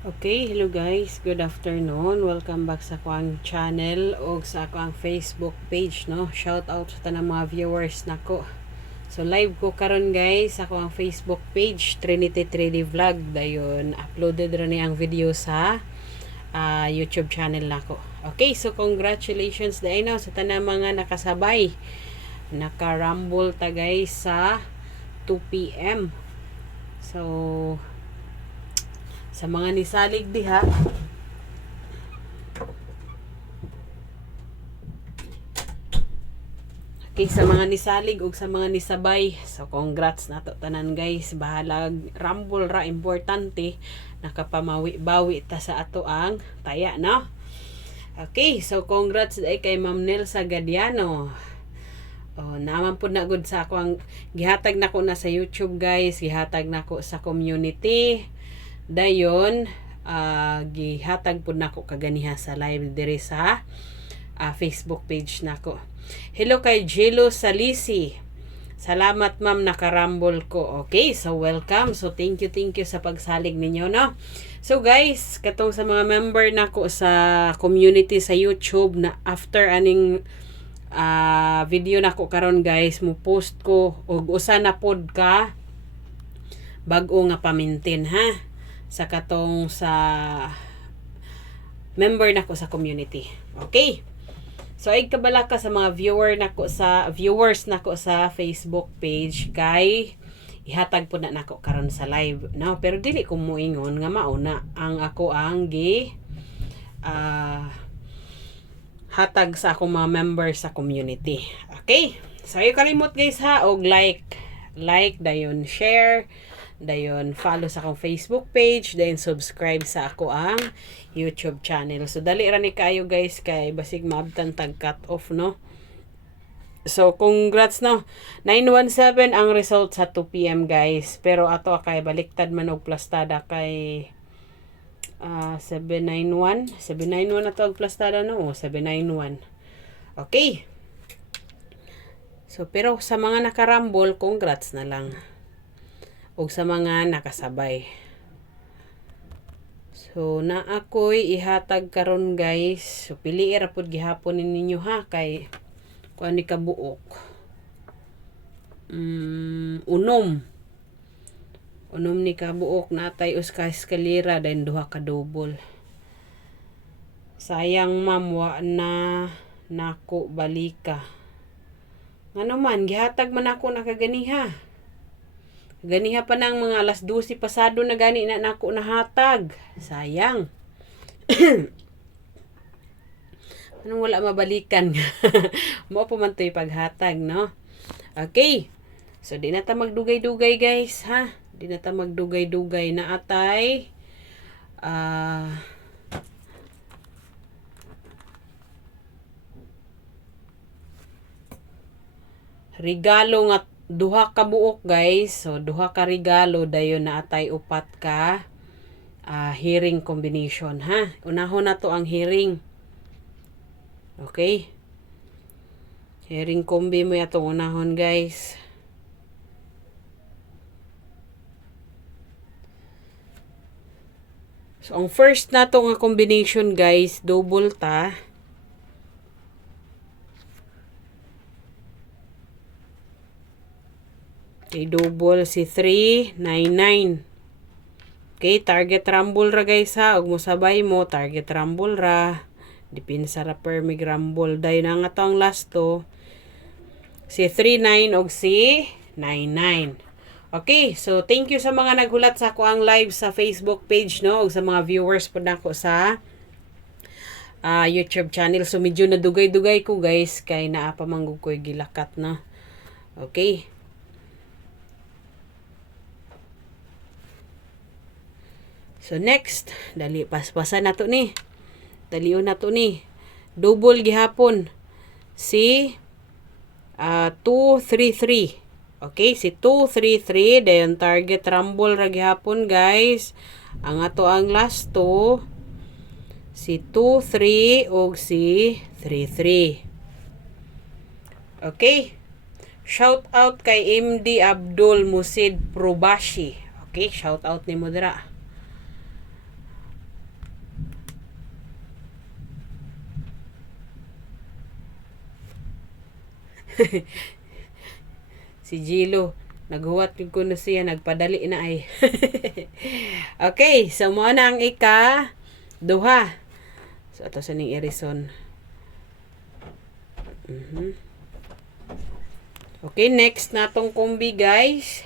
Okay, hello guys. Good afternoon. Welcome back sa akong channel o sa akong Facebook page, no. Shout out sa tanang mga viewers nako. So live ko karon guys sa akong Facebook page Trinity 3D Vlog dayon uploaded ra ni ang video sa YouTube channel nako. Okay, so congratulations dai no sa tanang mga nakasabay. Naka-rumble ta guys sa 2 PM. So sa mga nisalig diha, okay, sa mga nisalig ug sa mga nisabay, so congrats nato tanan guys. Bahalag rumble ra, importante nakapamawi-bawi ta sa ato ang taya, no. Okay, so congrats ay kay Ma'am Nelsa Gadiano. Naman po na good sa ako ang gihatag nako na sa YouTube guys, gihatag nako sa community. Dayon gihatag po nako kaganiha sa live dire sa Facebook page nako. Hello kay Jello Salisi. Salamat ma'am, nakarambol ko. Okay, so welcome. So thank you sa pagsalig ninyo, no. So guys, katong sa mga member nako sa community sa YouTube na after aning video nako karon guys, mo post ko og usa na pod ka bag-o nga pamintin ha sa katong sa member nako sa community. Okay. So ay kabala ka sa mga viewers nako sa Facebook page kay ihatag po na nako karon sa live. No, pero dili ko moingon nga mauna ang ako ang hatag sa akong mga member sa community. Okay? So ayo kalimot guys ha og like dayon share dayon follow sa akong Facebook page, dayon subscribe sa ako ang YouTube channel. So dali ra ni kayo guys kay basig maabtan tag cut off, no. So congrats, no. 917 ang result sa 2 PM guys, pero ato kay baliktad man og plastada kay 791 na to ang plastada, no. 791. Okay. So pero sa mga nakarambol, congrats na lang. O sa mga nakasabay. So na ako'y ihatag karon guys. So pili ra pud gihapon ninyo ha kay kuan ni kabuok. Unom ni kabuok natay uska eskalera dayon duha ka double. Sayang ma'am wa na nako balika. Ngano man gihatag man ako nakaganiha. Ganiha pa ng mga alas 12 pasado na gani na nako nahatag. Sayang. Anong wala mabalikan? Mo pa man to'y paghatag, no? Okay. So, di na ta magdugay-dugay, guys, ha? Di na ta magdugay-dugay na atay. Regalo nga duha ka buok guys. So duha ka regalo dayon na atay upat ka hearing combination ha. Unahon na to ang hearing. Okay? Hearing combi mo yatong unahon guys. So ang first na to nga combination guys, double ta. Okay, double si 399. Okay, target rumble ra guys ha. Ug mosabay mo, target rumble ra. Dipinsa ra per mig rumble. Dayon na nga to ang last to. Si 39 ug si 99. Okay, so thank you sa mga naghulat sa ako ang live sa Facebook page, no? Ug sa mga viewers po nako sa YouTube channel. So medyo nadugay-dugay ko guys kay naa pa manggug ko'y gilakat, no? Okay. So next, dali paspasan na to ni. Dalion na to ni. Double gihapon. Si 233. Okay, si 233 dayon target rumble ra gihapon guys. Ang ato ang last to si 23 ug si 33. Okay. Shout out kay MD Abdul Musid Probashi. Okay, shout out ni mo dira. Si Jilo, naghuwat ko na siya, nagpadali na ay. Okay, so mo na ang ika-duha. So, ato sa ning irison. Okay, next natong kombi, guys.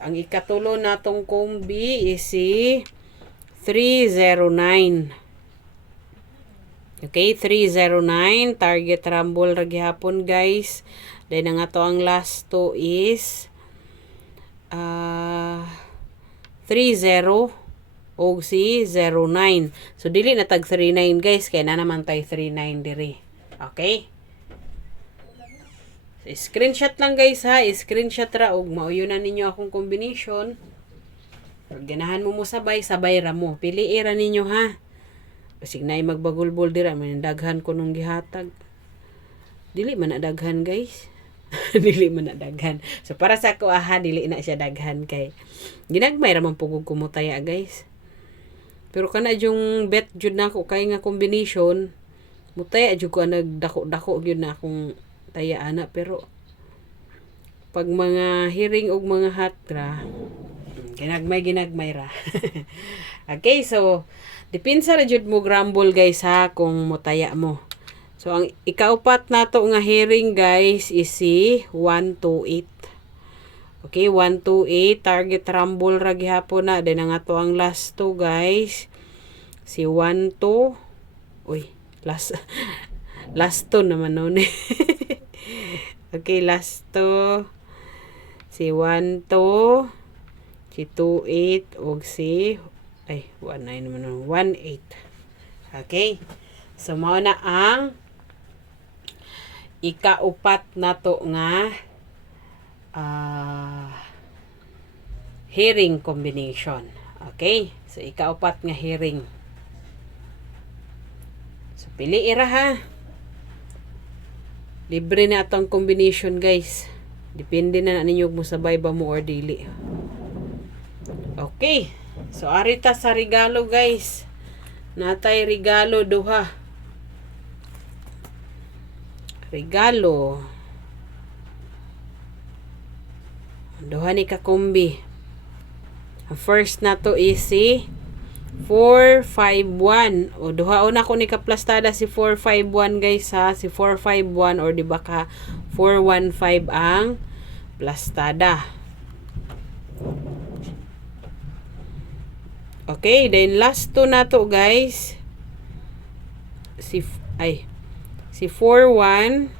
Ang ikatulo natong kombi is si 309. Okay, 309. Target rumble ra gihapon, guys. Then ang ato ang last to is 30 o si 09. So, dili na tag 39, guys. Kaya na naman tayo 39 diri. Okay? So, screenshot lang, guys, ha. Screenshot ra. Og mauyunan ninyo akong combination. Pag ganahan mo sabay, sabay ra mo. Piliin ra ninyo, ha. Kasi na magbagulbol dira. May daghan ko nung gihatag. Dili man na daghan, guys. Dili man na daghan. So, para sa ako, dili na siya daghan kay ginagmay ra man pugog kumutaya, guys. Pero kana yung bet jud na ako kay nga combination, mutaya jud ko nagdako-dako gyud na akong taya ana, pero pag mga hearing og mga hatra, ginagmay ra. Okay, so depende ra jud mo grumble, guys, ha, kung mutaya mo. So ang ikaupat nato nga hearing, guys, is si 128. Okay, 128 target rumble ra gihapon na. Then ang ato ang last to, guys, si 12. Uy, last to naman noon. Okay, last to si 12, si 28 og si 19 naman noon, 18. Okay, so mao na ang ikaupat nato nga hearing combination. Okay? So, ikaupat nga hearing. So, pili ira, ha. Libre na atong combination, guys. Depende na ninyo mo sabay ba mo or dili. Okay. So, arita sa regalo, guys. Natay regalo duha. Regalo. Duha ni kakombi. Ang first na to is si 451. O duha una ko ni kaplastada si 451, guys, ha. Si 451 or di ba ka 415 ang plastada. Okay, then last to na to, guys. Si 41,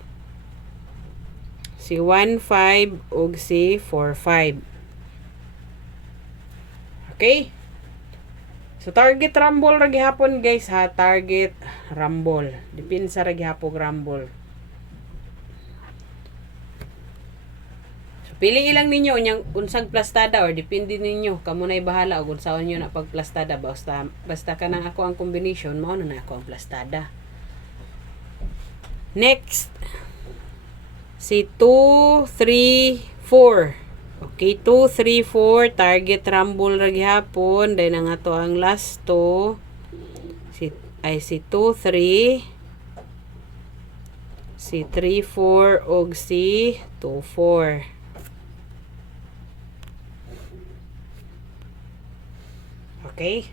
si 15 ug si 45. Okay? So target rumble ra gihapon, guys, ha. Target rumble. Depende sa ra gihapon rumble. So pili ilang ninyo unyang unsang plastada or depende ninyo kamo nay bahala og unsaon niyo na pagplastada. Basta kanang ako ang combination, mao na ako ang plastada. Next, si 2, 3, 4. Okay, 2, 3, 4. Target rumble ra gihapon. Then ang ato ang last to si 2, 3. Si 3, 4 og si 2, 4. Okay?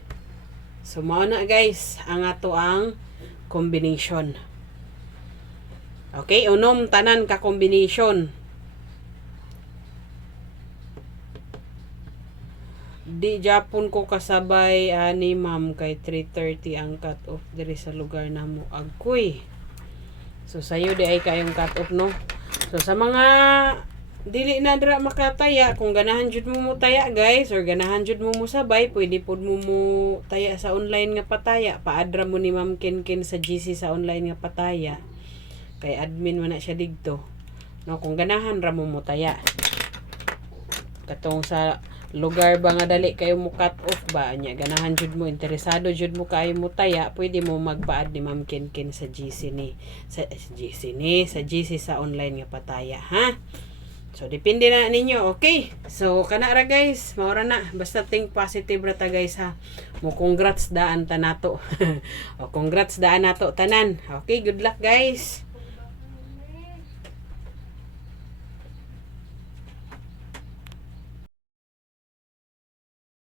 So, mao na, guys, ang ato ang combination. Okay, unom tanan ka combination. Di Japon ko kasabay ani ma'am kay 3:30 ang cut off diri sa lugar namo agkoy. So sayo di ay kayong cut off, no. So sa mga dili na dira makataya, kung ganahan jud mo taya, guys, or ganahan jud mo sabay, pwede pud mo taya sa online nga pataya. Paadra mo ni Ma'am Ken sa GC sa online nga pataya. Kay admin man na siya digto. No, kung ganahan ra mo taya. Katong sa lugar ba nga dali kayo mo cut off ba nya, ganahan jud mo, interesado jud mo kayo mo taya, pwede mo magpaad ni Ma'am Ken sa GC sa GC sa online nga pataya, ha. So depende na ninyo. Okay, so kana ra, guys, maura na, basta think positive ra ta, guys, ha. Mo congrats daan ta nato. O congrats daan nato tanan. Okay, good luck, guys.